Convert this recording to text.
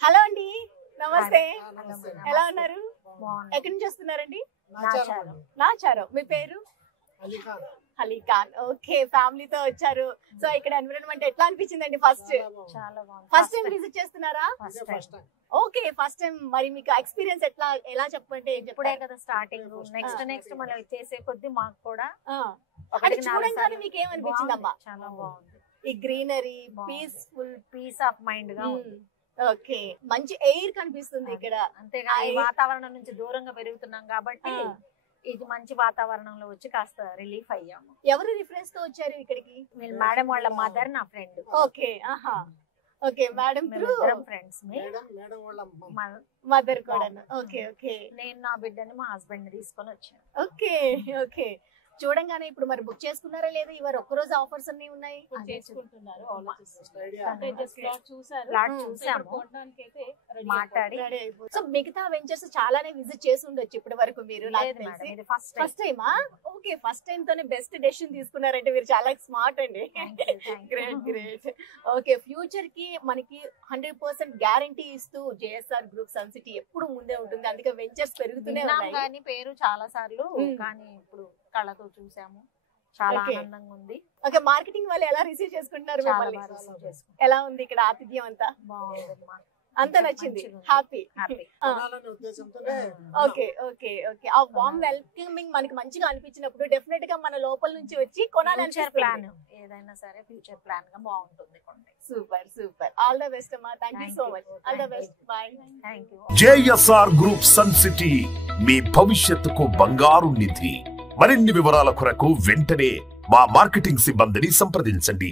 Hello అండి, నమస్తే. నమస్తే. ఎలా ఉన్నారు? బాగుంది. ఎక్కడి నుంచి వస్తున్నారండి? నాచారం. నాచారం. మీ పేరు? అలీఖాన్. అలీఖాన్. ఓకే, ఫ్యామిలీతో వచ్చారు. సో ఇక్కడ ఎన్విరాన్మెంట్ ఎట్లా అనిపించిందండి? ఫస్ట్ చాలా బాగుంది. ఫస్ట్ టైం విజిట్ చేస్తున్నారా? First time. Okay, first time. మరి మీకు ఎక్స్పీరియన్స్ ఎలా చెప్పంటే ఇప్పుడే కదా స్టార్టింగ్. నెక్స్ట్ మనం చేసే కొద్ది మాకు కూడా అంటే చూడంగానే మీకు ఏమనిపించిందమ్మా? చాలా బాగుంది. ఈ greenery, peaceful, peace of mind గా ఉంది. ఓకే, మంచి ఎయిర్ కనిపిస్తుంది ఇక్కడ. అంతేగా ఈ వాతావరణం నుంచి దూరంగా పెరుగుతున్నాం కాబట్టి ఇది మంచి వాతావరణంలో వచ్చి కాస్త రిలీఫ్ అయ్యాము. ఎవరు రిఫరెన్స్ తో వచ్చారు ఇక్కడికి? మేడం వాళ్ళ మదర్, నా ఫ్రెండ్. ఓకే, ఆహా. Okay, madam through friends. Mother కూడా. Okay okay. నేను నా బిడ్డని మా హస్బెండ్ ని తీసుకొని వచ్చాను. Okay okay. చూడంగానే ఇప్పుడు మరి బుక్ చేసుకున్నారా లేదా? ఇవాళ ఒక్కరోజు ఆఫర్స్ అన్ని ఉన్నాయి. చేసుకుంటున్నారు. మాట్లాడి. సో మిగతా వెంచర్స్ చాలానే విజిట్ చేసి ఉండొచ్చు ఇప్పటి వరకు మీరు. ఫస్ట్ టైమా? ఓకే, ఫస్ట్ టైం తోనే బెస్ట్ డెసిషన్ తీసుకున్నారంటే మీరు చాలా స్మార్ట్ అండి. Great great. ఓకే, ఫ్యూచర్ కి మనకి 100% గ్యారంటీ ఇస్తూ జేఎస్ఆర్ గ్రూప్ సన్ సిటీ ఎప్పుడు ముందే ఉంటుంది. అందుకే వెంచర్స్ పెరుగుతూనే ఉన్నాయి. కానీ పేరు చాలా సార్లు, కానీ ఇప్పుడు కళ్ళతో చూసాము. చాలా ఆనందంగా ఉంది. ఓకే, మార్కెటింగ్ వాళ్ళు ఎలా రిసీవ్ చేసుకుంటున్నారు మిమ్మల్ని? ఎలా ఉంది ఇక్కడ ఆతిథ్యం అంతా? బాగుందమ్మా, అంత నచ్చింది. హ్యాపీ. Okay okay okay. ఆ వామ్ వెల్కమింగ్ మనకి మంచిగా అనిపించినప్పుడు డెఫినెట్ గా మన లోపల నుంచి వచ్చి కొనాలని ప్లాన్ ఏదైనా సరే ఫ్యూచర్ ప్లాన్ గా బాగుంటుంది. Super super. All the best అమ్మా. Thank you so much. All the best. Bye. Thank you. JSR group Sun City మీ భవిష్యత్తుకు బంగారు నిధి. మరిన్ని వివరాల కొరకు వెంటనే మా మార్కెటింగ్ సిబ్బందిని సంప్రదించండి.